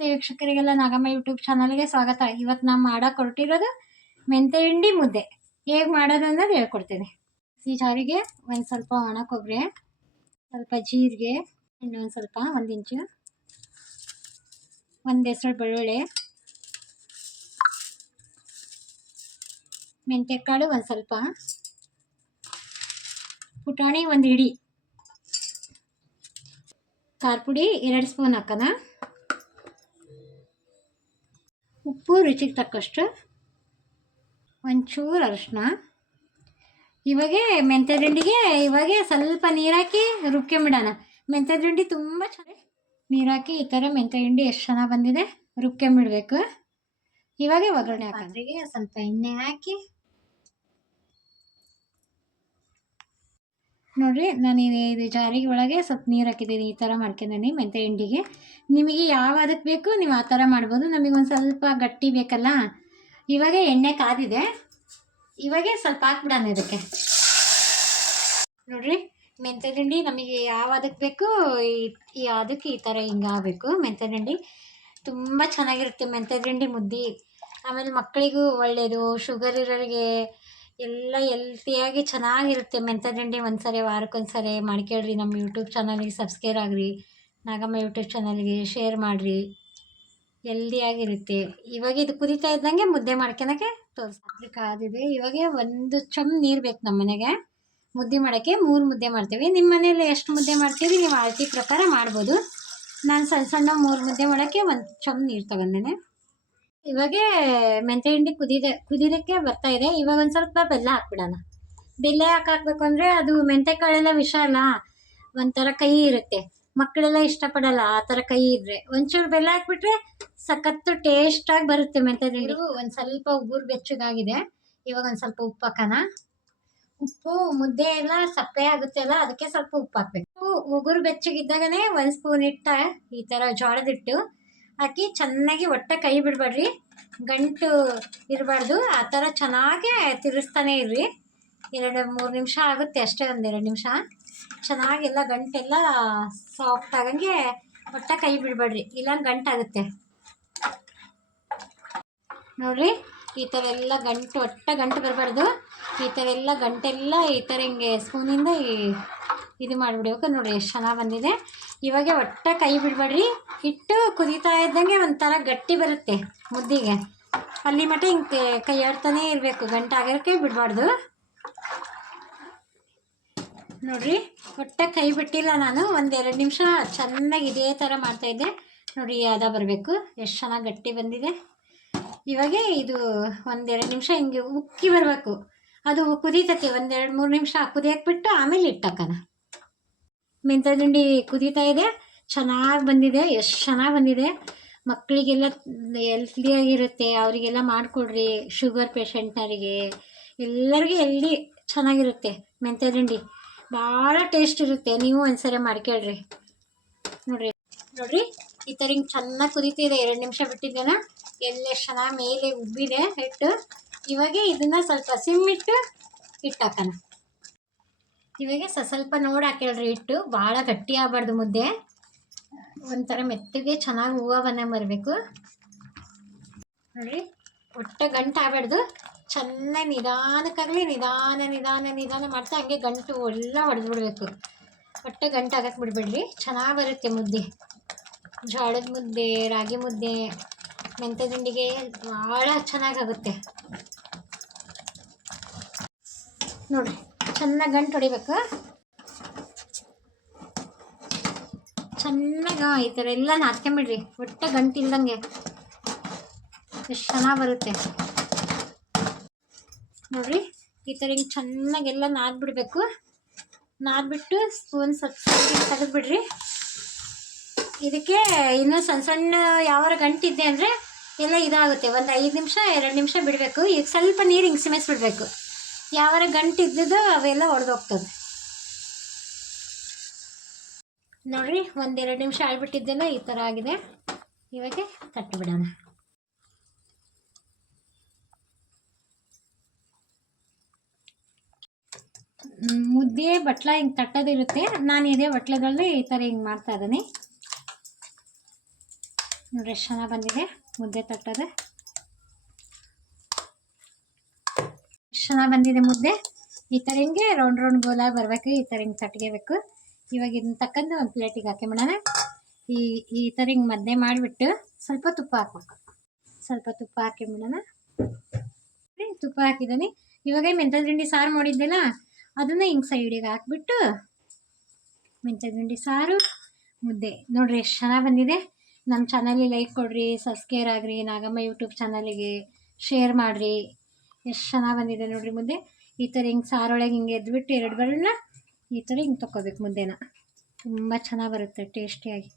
ನಮಸ್ತೆ ವೀಕ್ಷಕರಿಗೆಲ್ಲ ನಾಗಮ್ಮ ಯೂಟ್ಯೂಬ್ ಚಾನಲ್ಗೆ ಸ್ವಾಗತ. ಇವತ್ತು ನಾವು ಮಾಡೋಕೆ ಹೊರಟಿರೋದು ಮೆಂತೆ ಹಿಂಡಿ ಮುದ್ದೆ. ಹೇಗೆ ಮಾಡೋದು ಅನ್ನೋದು ಹೇಳ್ಕೊಡ್ತೀನಿ. ಈ ಜಾರಿಗೆ ಒಂದು ಸ್ವಲ್ಪ ಒಣ ಕೊಬ್ಬರಿ ಸ್ವಲ್ಪ ಜೀರಿಗೆ ಇನ್ನೊಂದು ಸ್ವಲ್ಪ ಒಂದು ಇಂಚು, ಒಂದು ಹೆಸರು ಬೆಳ್ಳುಳ್ಳಿ ಮೆಂತ್ಯಕಾಳು ಒಂದು ಸ್ವಲ್ಪ, ಪುಟಾಣಿ ಒಂದು ಹಿಡಿ ಖಾರ ಪುಡಿ ಎರಡು ಸ್ಪೂನ್ ಹಾಕೋಣ ಉಪ್ಪು ರುಚಿಗೆ ತಕ್ಕಷ್ಟು ಒಂಚೂರು ಅರಿಶಿನ ಇವಾಗೆ ಮೆಂತ್ಯ ದಿಂಡಿಗೆ ಇವಾಗೆ ಸ್ವಲ್ಪ ನೀರಾಕಿ ರುಬ್ಕೊಂಬಿಡೋಣ. ಮೆಂತ್ಯ ದಿಂಡಿ ತುಂಬ ಚೆನ್ನಾಗಿ ನೀರಾಕಿ ಈ ಥರ ಮೆಂತ್ಯ ಹಿಂಡಿ ಎಷ್ಟು ಚೆನ್ನಾಗಿ ಬಂದಿದೆ ರುಬ್ಕೊಂಬಿಡ್ಬೇಕು. ಇವಾಗೆ ಒಗ್ಗರಣೆ ಹಾಕಿ ಸ್ವಲ್ಪ ಎಣ್ಣೆ ಹಾಕಿ ನೋಡಿರಿ, ನಾನು ಇದು ಜಾರಿಗೆ ಒಳಗೆ ಸ್ವಲ್ಪ ನೀರು ಹಾಕಿದ್ದೀನಿ, ಈ ಥರ ಮಾಡ್ಕೊಂಡಿದ್ದೀನಿ ಮೆಂತೆ ಹಿಂಡಿಗೆ. ನಿಮಗೆ ಯಾವ ಅದಕ್ಕೆ ಬೇಕು ನೀವು ಆ ಥರ ಮಾಡ್ಬೋದು. ನಮಗೆ ಒಂದು ಸ್ವಲ್ಪ ಗಟ್ಟಿ ಬೇಕಲ್ಲ? ಇವಾಗ ಎಣ್ಣೆ ಕಾದಿದೆ. ಇವಾಗ ಸ್ವಲ್ಪ ಹಾಕ್ಬಿಡೋಣ ಇದಕ್ಕೆ. ನೋಡಿರಿ ಮೆಂತೆ ಹಿಂಡಿ ನಮಗೆ ಯಾವ ಅದಕ್ಕೆ ಬೇಕು, ಈ- ಅದಕ್ಕೆ ಈ ಥರ ಹಿಂಗೆ ಆಗಬೇಕು ಮೆಂತ್ಯ ಹಿಂಡಿ. ತುಂಬ ಚೆನ್ನಾಗಿರುತ್ತೆ ಮೆಂತೆ ಹಿಂಡಿ ಮುದ್ದೆ. ಆಮೇಲೆ ಮಕ್ಕಳಿಗೂ ಒಳ್ಳೆಯದು ಶುಗರ್ ಇರೋರಿಗೆ ಎಲ್ಲ ಎಲ್ತಿಯಾಗಿ ಚೆನ್ನಾಗಿರುತ್ತೆ. ಮೆಂತ್ಯ ತಿಂಡಿ ಒಂದ್ಸರಿ ವಾರಕ್ಕೊಂದ್ಸರಿ ಮಾಡ್ಕೊಳ್ರಿ ನಮ್ಮ ಯೂಟ್ಯೂಬ್ ಚಾನಲಿಗೆ ಸಬ್ಸ್ಕ್ರೈಬ್ ಆಗ್ರಿ. ನಾಗಮ್ಮ ಯೂಟ್ಯೂಬ್ ಚಾನಲ್ಗೆ ಶೇರ್ ಮಾಡಿರಿ. ಎಲ್ದಿಯಾಗಿರುತ್ತೆ ಇವಾಗ ಇದು ಕುದೀತಾ ಇದ್ದಂಗೆ ಮುದ್ದೆ ಮಾಡ್ಕೊಳಕ್ಕೆ ತೋರಿಸ್ರಿ ಕಾದಿದೆ. ಇವಾಗ ಒಂದು ಚಮ್ ನೀರು ಬೇಕು ನಮ್ಮ ಮನೆಗೆ. ಮುದ್ದೆ ಮಾಡೋಕ್ಕೆ ಮೂರು ಮುದ್ದೆ ಮಾಡ್ತೀವಿ. ನಿಮ್ಮ ಮನೇಲಿ ಎಷ್ಟು ಮುದ್ದೆ ಮಾಡ್ತೀವಿ ನೀವು ಅಳತಿ ಪ್ರಕಾರ ಮಾಡ್ಬೋದು. ನಾನು ಸಣ್ಣ ಸಣ್ಣ ಮೂರು ಮುದ್ದೆ ಮಾಡೋಕ್ಕೆ ಒಂದು ಚಮ್ ನೀರು ತಗೊಂಡೇನೆ. ಇವಾಗ ಮೆಂತೆ ಹಿಂಡಿ ಕುದಿದೆ ಕುದಿಯೋದಕ್ಕೆ ಬರ್ತಾ ಇದೆ. ಇವಾಗ ಒಂದು ಸ್ವಲ್ಪ ಬೆಲ್ಲ ಹಾಕ್ಬಿಡೋಣ. ಬೆಲ್ಲ ಯಾಕೆ ಹಾಕ್ಬೇಕು ಅಂದರೆ ಅದು ಮೆಂತೆ ಕಾಳೆಲ್ಲ ವಿಷ ಅಲ್ಲ ಒಂಥರ ಕಹಿ ಇರುತ್ತೆ. ಮಕ್ಕಳೆಲ್ಲ ಇಷ್ಟಪಡಲ್ಲ ಆ ಥರ ಕಹಿ ಇದ್ರೆ. ಒಂಚೂರು ಬೆಲ್ಲ ಹಾಕ್ಬಿಟ್ರೆ ಸಖತ್ತು ಟೇಸ್ಟಾಗಿ ಬರುತ್ತೆ ಮೆಂತೆ ಹಿಂಡಿ ಒಂದು ಸ್ವಲ್ಪ ಉಗುರು ಬೆಚ್ಚಗಾಗಿದೆ. ಇವಾಗ ಒಂದು ಸ್ವಲ್ಪ ಉಪ್ಪು ಹಾಕೋಣ. ಉಪ್ಪು ಮುದ್ದೆ ಎಲ್ಲ ಸಪ್ಪೆ ಆಗುತ್ತೆ ಅಲ್ಲ ಅದಕ್ಕೆ ಸ್ವಲ್ಪ ಉಪ್ಪು ಹಾಕ್ಬೇಕು. ಉಗುರು ಬೆಚ್ಚಗಿದ್ದಾಗನೇ ಒಂದು ಸ್ಪೂನ್ ಇಟ್ಟ ಈ ಥರ ಜೋಳದ ಹಿಟ್ಟು. ಹಾಕಿ ಚೆನ್ನಾಗಿ ಒಟ್ಟೆ ಕೈ ಬಿಡಬೇಡ್ರಿ. ಗಂಟು ಇರಬಾರ್ದು. ಆ ಥರ ಚೆನ್ನಾಗಿ ತಿರುಗಿಸ್ತಾನೆ ಇರ್ರಿ. ಎರಡು, ಮೂರು ನಿಮಿಷ ಆಗುತ್ತೆ ಅಷ್ಟೇ ಒಂದೆರಡು ನಿಮಿಷ. ಚೆನ್ನಾಗೆಲ್ಲ ಗಂಟೆಲ್ಲ ಸಾಫ್ಟ್ ಆಗಂಗೆ ಒಟ್ಟ ಕೈ ಬಿಡಬೇಡ್ರಿ. ಇಲ್ಲ ಗಂಟಾಗುತ್ತೆ ನೋಡ್ರಿ, ಈ ಥರ ಎಲ್ಲ ಗಂಟು, ಒಟ್ಟ ಗಂಟು ಬರಬಾರ್ದು. ಈ ಥರ ಎಲ್ಲ ಗಂಟೆಲ್ಲ ಈ ಥರ ಹಿಂಗೆ ಸ್ಪೂನಿಂದ ಈ- ಇದು ಮಾಡಿಬಿಡ್ಬೇಕು ನೋಡಿ, ಎಷ್ಟು ಚೆನ್ನಾಗಿ ಬಂದಿದೆ. ಇವಾಗ ಒಟ್ಟೆ ಕೈ ಬಿಡಬೇಡ್ರಿ. ಹಿಟ್ಟು ಕುದೀತಾ ಇದ್ದಂಗೆ ಒಂಥರ ಗಟ್ಟಿ ಬರುತ್ತೆ ಮುದ್ದಿಗೆ. ಅಲ್ಲಿ ಮಟ್ಟ ಹಿಂಗೆ ಕೈ ಆಡ್ತಾನೇ ಇರಬೇಕು. ಗಂಟೆ ಆಗೋಕ್ಕೆ ಬಿಡಬಾರ್ದು. ನೋಡ್ರಿ, ಒಟ್ಟೆ ಕೈ ಬಿಟ್ಟಿಲ್ಲ ನಾನು. ಒಂದೆರಡು ನಿಮಿಷ ಚೆನ್ನಾಗಿ ಇದೇ ಥರ ಮಾಡ್ತಾಯಿದ್ದೆ ನೋಡಿ ಅದ ಬರಬೇಕು. ಎಷ್ಟು ಚೆನ್ನಾಗಿ ಗಟ್ಟಿ ಬಂದಿದೆ. ಇವಾಗ ಇದು ಒಂದೆರಡು ನಿಮಿಷ ಹಿಂಗೆ ಉಕ್ಕಿ ಬರಬೇಕು. ಅದು ಕುದೀತತಿ. ಒಂದೆರಡು ಮೂರು ನಿಮಿಷ ಕುದಿಯಾಕ್ಬಿಟ್ಟು ಆಮೇಲೆ ಇಟ್ಟಾಕನ ಮೆಂತ್ಯ ತಿಂಡಿ ಕುದೀತಾ ಇದೆ. ಚೆನ್ನಾಗಿ ಬಂದಿದೆ. ಎಷ್ಟು ಚೆನ್ನಾಗಿ ಬಂದಿದೆ. ಮಕ್ಕಳಿಗೆಲ್ಲ ಹೆಲ್ತಿಯಾಗಿರುತ್ತೆ ಅವರಿಗೆಲ್ಲ ಮಾಡಿಕೊಡ್ರಿ ಶುಗರ್ ಪೇಷಂಟ್ನವರಿಗೆ. ಎಲ್ಲರಿಗೂ ಎಲ್ಲಿ ಚೆನ್ನಾಗಿರುತ್ತೆ ಮೆಂತ್ಯ ತಿಂಡಿ ಭಾಳ ಟೇಸ್ಟ್ ಇರುತ್ತೆ. ನೀವು ಒಂದ್ಸರಿ ಮಾಡ್ಕೇಳ್ರಿ ನೋಡ್ರಿ. ನೋಡ್ರಿ, ಈ ಥರ ಹಿಂಗೆ ಚೆನ್ನಾಗಿ ಕುದೀತಿದೆ ಎರಡು ನಿಮಿಷ ಬಿಟ್ಟಿದ್ದೇನ ಎಲ್ಲ ಚೆನ್ನಾಗಿ ಮೇಲೆ ಉಬ್ಬಿದೆ ಹಿಟ್ಟು. ಇವಾಗ ಇದನ್ನು ಸ್ವಲ್ಪ ಸಿಮ್ಮಿಟ್ಟು ಹಿಟ್ಟು ಹಾಕೋಣ. ಇವಾಗ ಸ ಸ್ವಲ್ಪ ನೋಡಿ ಹಾಕೇಳ್ರಿ ಹಿಟ್ಟು ಭಾಳ ಗಟ್ಟಿ ಆಗಬಾರ್ದು ಮುದ್ದೆ. ಒಂಥರ ಮೆತ್ತಗೆ ಚೆನ್ನಾಗಿ ಹೂವು ಬಂದಂಗೆ ಬರಬೇಕು ನೋಡಿರಿ, ಒಟ್ಟ ಗಂಟು ಆಗಬಾರ್ದು. ಚೆನ್ನಾಗಿ ನಿಧಾನಕ್ಕಾಗಲಿ ನಿಧಾನ ನಿಧಾನ ನಿಧಾನ ಮಾಡ್ತಾ ಹಂಗೆ ಗಂಟು ಎಲ್ಲ ಹೊಡೆದು ಬಿಡಬೇಕು ಒಟ್ಟೆ ಗಂಟು ಆಗಕ್ಕೆ ಬಿಡಬೇಡ್ರಿ. ಚೆನ್ನಾಗಿ ಬರುತ್ತೆ ಮುದ್ದೆ. ಜೋಳದ ಮುದ್ದೆ, ರಾಗಿ ಮುದ್ದೆ, ಮೆಂತ್ಯ ತಿಂಡಿಗೆ ಭಾಳ ಚೆನ್ನಾಗಾಗುತ್ತೆ ನೋಡಿರಿ ಚೆನ್ನಾಗಿ ಗಂಟು ಹೊಡಿಬೇಕು. ಚೆನ್ನಾಗಿ ಈ ಥರ ಎಲ್ಲ ನಾದ್ಕೊಂಬಿಡ್ರಿ ಒಟ್ಟೆ ಗಂಟು ಇಲ್ದಂಗೆ. ಎಷ್ಟು ಚೆನ್ನಾಗಿ ಬರುತ್ತೆ. ನೋಡ್ರಿ, ಈ ಥರ ಹಿಂಗೆ ಚೆನ್ನಾಗೆಲ್ಲ ನಾದ್ಬಿಡ್ಬೇಕು. ನಾದ್ಬಿಟ್ಟು ಸ್ಪೂನ್ ಸ್ವಲ್ಪ ತೆಗೆದ್ಬಿಡ್ರಿ. ಇದಕ್ಕೆ ಇನ್ನೂ ಸಣ್ಣ ಸಣ್ಣ ಯಾವಾರ ಗಂಟಿದ್ದೆ ಅಂದರೆ ಎಲ್ಲ ಇದಾಗುತ್ತೆ. ಒಂದು ಐದು ನಿಮಿಷ, ಎರಡು ನಿಮಿಷ ಬಿಡಬೇಕು. ಈಗ ಸ್ವಲ್ಪ ನೀರು ಹಿಂಗೆ ಸಿಮಿಸ್ಬಿಡ್ಬೇಕು. ಯಾವಾರ ಗಂಟು ಇದ್ದಿದ್ದು ಅವೆಲ್ಲ ಒಡೆದೋಗ್ತದೆ. ನೋಡ್ರಿ ಒಂದೆರಡು ನಿಮಿಷ ಆಳ್ಬಿಟ್ಟಿದ್ದೆಲ್ಲ ಈ ಥರ ಆಗಿದೆ. ಇವಾಗ ತಟ್ಟಿಬಿಡೋಣ. ಮುದ್ದೆ, ಬಟ್ಲ ಹಿಂಗೆ ತಟ್ಟೋದಿರುತ್ತೆ. ನಾನು ಇದೇ ಬಟ್ಲಗಳಲ್ಲಿ ಈ ಥರ ಹಿಂಗೆ ಮಾಡ್ತಾ ಇದ್ದೀನಿ. ನೋಡ್ರಿ, ಎಷ್ಟು ಚೆನ್ನಾಗಿ ಬಂದಿದೆ. ಮುದ್ದೆ ತಟ್ಟೋದು. ಚೆನ್ನಾಗಿ ಬಂದಿದೆ ಮುದ್ದೆ. ಈ ಥರ ಹಿಂಗೆ ರೌಂಡ್ ರೌಂಡ್ ಗೋಲಾಗಿ ಬರಬೇಕು, ಈ ಥರ ಹಿಂಗೆ ತಟ್ಕೋಬೇಕು ಇವಾಗ ಇದನ್ನ ತಕ್ಕಂದು ಒಂದು ಪ್ಲೇಟಿಗೆ ಹಾಕ್ಕೊಂಬಿಡೋಣ ಈ ಈ ಥರ ಹಿಂಗೆ ಮದ್ದೆ ಮಾಡಿಬಿಟ್ಟು ಸ್ವಲ್ಪ ತುಪ್ಪ ಹಾಕ್ಬೇಕು. ಸ್ವಲ್ಪ ತುಪ್ಪ ಹಾಕ್ಕೊಂಬಿಡೋಣ ತುಪ್ಪ ಹಾಕಿದ್ದೀನಿ. ಇವಾಗ ಮೆಂತ್ಯ ತಿಂಡಿ ಸಾರು ಮಾಡಿದ್ದೆಲ್ಲ, ಅದನ್ನು ಹಿಂಗೆ ಸೈಡಿಗೆ ಹಾಕ್ಬಿಟ್ಟು ಮೆಂತ್ಯ ತಿಂಡಿ ಸಾರು, ಮುದ್ದೆ. ನೋಡ್ರಿ, ಎಷ್ಟು ಚೆನ್ನಾಗಿ ಬಂದಿದೆ. ನಮ್ಮ ಚಾನಲಿಗೆ ಲೈಕ್ ಕೊಡ್ರಿ ಸಬ್ಸ್ಕ್ರೈಬ್ ಆಗ್ರಿ. ನಾಗಮ್ಮ ಯೂಟ್ಯೂಬ್ ಚಾನಲಿಗೆ ಶೇರ್ ಮಾಡಿರಿ. ಎಷ್ಟು ಚೆನ್ನಾಗಿ ಬಂದಿದೆ ನೋಡಿರಿ ಮುದ್ದೆ ಈ ಥರ ಹಿಂಗೆ ಸಾರೊಳಗೆ ಹಿಂಗೆ ಎದ್ಬಿಟ್ಟು ಎರಡು ಬರಲ್ಲ ಈ ಥರ ಹಿಂಗೆ ತೊಗೋಬೇಕು ಮುದ್ದೆನ ತುಂಬ ಚೆನ್ನಾಗಿ ಬರುತ್ತೆ ಟೇಸ್ಟಿಯಾಗಿ